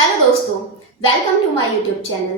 Hello दोस्तों, welcome to my YouTube channel.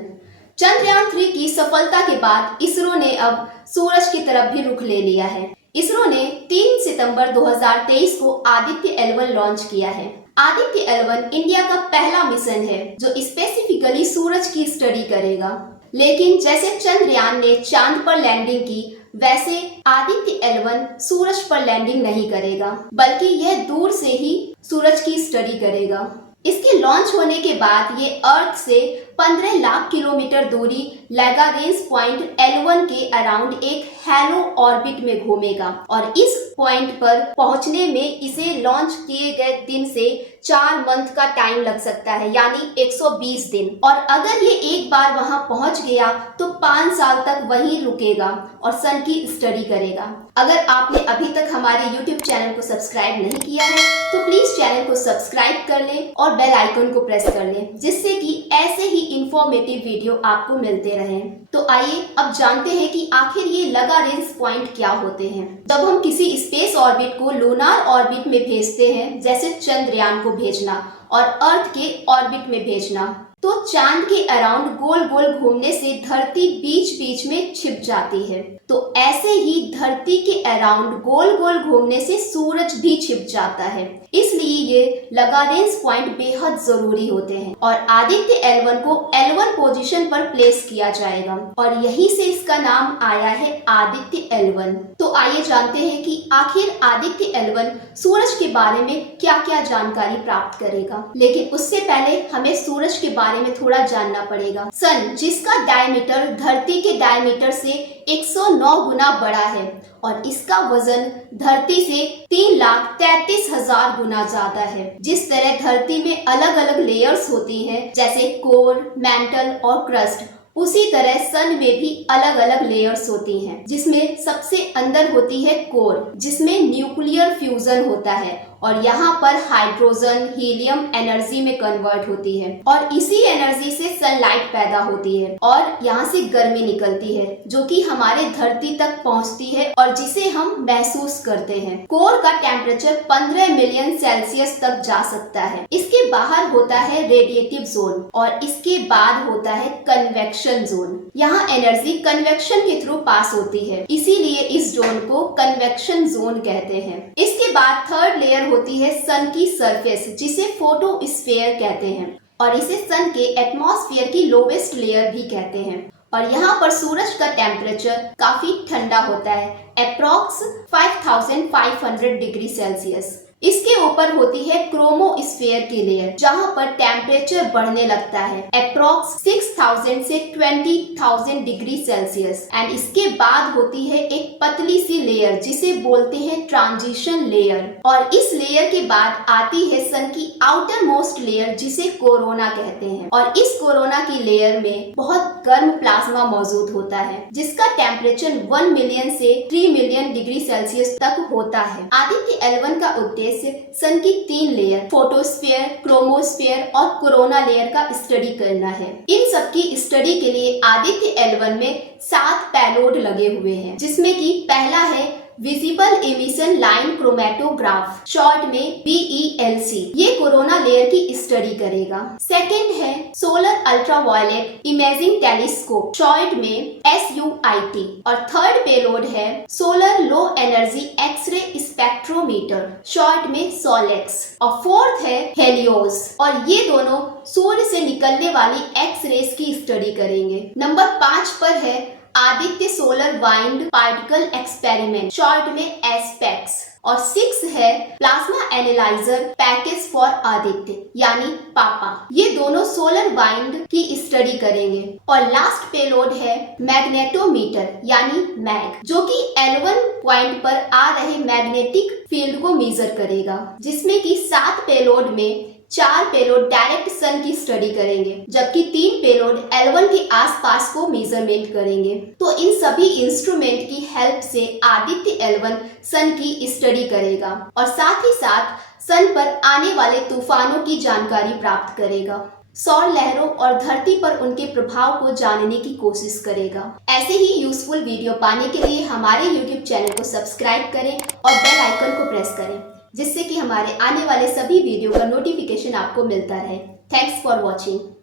Chandrayaan 3 की सफलता के बाद इसरो ने अब सूरज की तरफ भी रुख ले लिया है। इसरो ने 3 सितंबर 2023 को आदित्य L1 लॉन्च किया है। आदित्य L1 इंडिया का पहला मिशन है जो स्पेसिफिकली सूरज की स्टडी करेगा। लेकिन जैसे चंद्रयान ने चांद पर लैंडिंग की, वैसे आदित्य L1 सूरज पर लैंडिंग नहीं करेगा, बल्कि यह दूर से ही सूरज की स्टडी करेगा। इसके लॉन्च होने के बाद ये अर्थ से 15 लाख किलोमीटर दूरी लैग्रांज पॉइंट L1 के अराउंड एक हैलो ऑर्बिट में घूमेगा और इस पॉइंट पर पहुंचने में इसे लॉन्च किए गए दिन से 4 मंथ का टाइम लग सकता है, यानी 120 दिन। और अगर ये एक बार वहां पहुंच गया तो 5 साल तक वहीं रुकेगा और सन की स्टडी करेगा। अगर आपने अभी तक हमारे YouTube चैनल को सब्सक्राइब नहीं किया है तो प्लीज चैनल को सब्सक्राइब कर लें और बेल आइकन को प्रेस कर लें, जिससे कि ऐसे ही इंफॉर्मेटिव वीडियो आपको मिलते रहें। तो आइए अब जानते हैं कि आखिर ये लैग्रांज पॉइंट क्या होते हैं। जब हम किसी स्पेस ऑर्बिट को लूनार ऑर्बिट में भेजते हैं, जैसे चंद्रयान को भेजना और अर्थ के ऑर्बिट में भेजना, तो चांद के अराउंड गोल गोल घूमने से धरती बीच बीच में छिप जाती है। तो ऐसे ही धरती के अराउंड गोल गोल घूमने से सूरज भी छिप जाता है। इसलिए ये लैग्रांज पॉइंट बेहद जरूरी होते हैं और आदित्य L1 को L1 पोजीशन पर प्लेस किया जाएगा और यहीं से इसका नाम आया है आदित्य L1। तो आइए जानते हैं कि आखिर आदित्य L1 सूरज के बारे में क्या क्या जानकारी प्राप्त करेगा। लेकिन उससे पहले हमें सूरज के बारे में थोड़ा जानना पड़ेगा। सन, जिसका डायमीटर धरती के डायमीटर से 109 गुना बड़ा है और इसका वजन धरती से 3,33,000 गुना ज्यादा है। जिस तरह धरती में अलग अलग लेयर्स होती हैं, जैसे कोर, मैंटल और क्रस्ट, उसी तरह सन में भी अलग अलग लेयर्स होती हैं, जिसमें सबसे अंदर होती है कोर, जिसमें न्यूक्लियर फ्यूजन होता है और यहाँ पर हाइड्रोजन हीलियम एनर्जी में कन्वर्ट होती है और इसी एनर्जी से सनलाइट पैदा होती है और यहाँ से गर्मी निकलती है, जो कि हमारे धरती तक पहुँचती है और जिसे हम महसूस करते हैं। कोर का टेम्परेचर 15 मिलियन सेल्सियस तक जा सकता है। इसके बाहर होता है रेडिएटिव जोन और इसके बाद होता है कन्वेक्शन जोन। यहाँ एनर्जी कन्वेक्शन के थ्रू पास होती है, इसीलिए इस जोन को कन्वेक्शन जोन कहते हैं। इसके बाद थर्ड लेयर होती है सन की सरफेस, जिसे फोटोस्फीयर कहते हैं और इसे सन के एटमॉस्फेयर की लोवेस्ट लेयर भी कहते हैं। और यहाँ पर सूरज का टेम्परेचर काफी ठंडा होता है, अप्रॉक्स 5500 डिग्री सेल्सियस। इसके ऊपर होती है क्रोमोस्फीयर की लेयर, जहाँ पर टेम्परेचर बढ़ने लगता है अप्रॉक्स 6000 से 20000 डिग्री सेल्सियस। एंड इसके बाद होती है एक पतली सी लेयर, जिसे बोलते हैं ट्रांजिशन लेयर। और इस लेयर के बाद आती है सन की आउटर मोस्ट लेयर, जिसे कोरोना कहते हैं। और इस कोरोना की लेयर में बहुत गर्म प्लाज्मा मौजूद होता है, जिसका टेम्परेचर 1 मिलियन से 3 मिलियन डिग्री सेल्सियस तक होता है। आदित्य L1 का उद्देश्य सन की 3 लेयर, फोटोस्फीयर, क्रोमोस्फीयर और कोरोना लेयर का स्टडी करना है। इन सब की स्टडी के लिए आदित्य L1 में 7 पेलोड लगे हुए हैं, जिसमें कि पहला है visible emission line chromatograph, short में VELC। ये कोरोना लेयर की स्टडी करेगा। सेकंड है solar ultraviolet imaging telescope, short में SUIT। और थर्ड पेलोड है solar low energy X ray spectrometer, short में SOLEX। और फोर्थ है हेलियोस, और ये दोनों सूर्य से निकलने वाली एक्स रेस की स्टडी करेंगे। नंबर 5 पर है Aditya solar wind particle experiment, short में SPEX। और 6 है plasma analyser package for Aditya, यानी पापा। ये दोनों सोलर वाइंड की स्टडी करेंगे। और लास्ट पेलोड है मैग्नेटोमीटर, यानी मैग, जो कि L1 पॉइंट पर आ रहे मैग्नेटिक फील्ड को मेजर करेगा, जिसमें कि 7 पेलोड में 4 पेलोड डायरेक्ट सन की स्टडी करेंगे, जबकि 3 पेलोड L1 के आसपास को मेजरमेंट करेंगे। तो इन सभी इंस्ट्रूमेंट की हेल्प से आदित्य L1 सन की स्टडी करेगा और साथ ही साथ सन पर आने वाले तूफानों की जानकारी प्राप्त करेगा, सौर लहरों और धरती पर उनके प्रभाव को जानने की कोशिश करेगा। ऐसे ही यूजफुल वीडियो पाने के लिए हमारे YouTube चैनल को सब्सक्राइब करें और बेल आइकन को प्रेस करें, जिससे कि हमारे आने वाले सभी वीडियो का नोटिफिकेशन आपको मिलता रहे। Thanks for watching.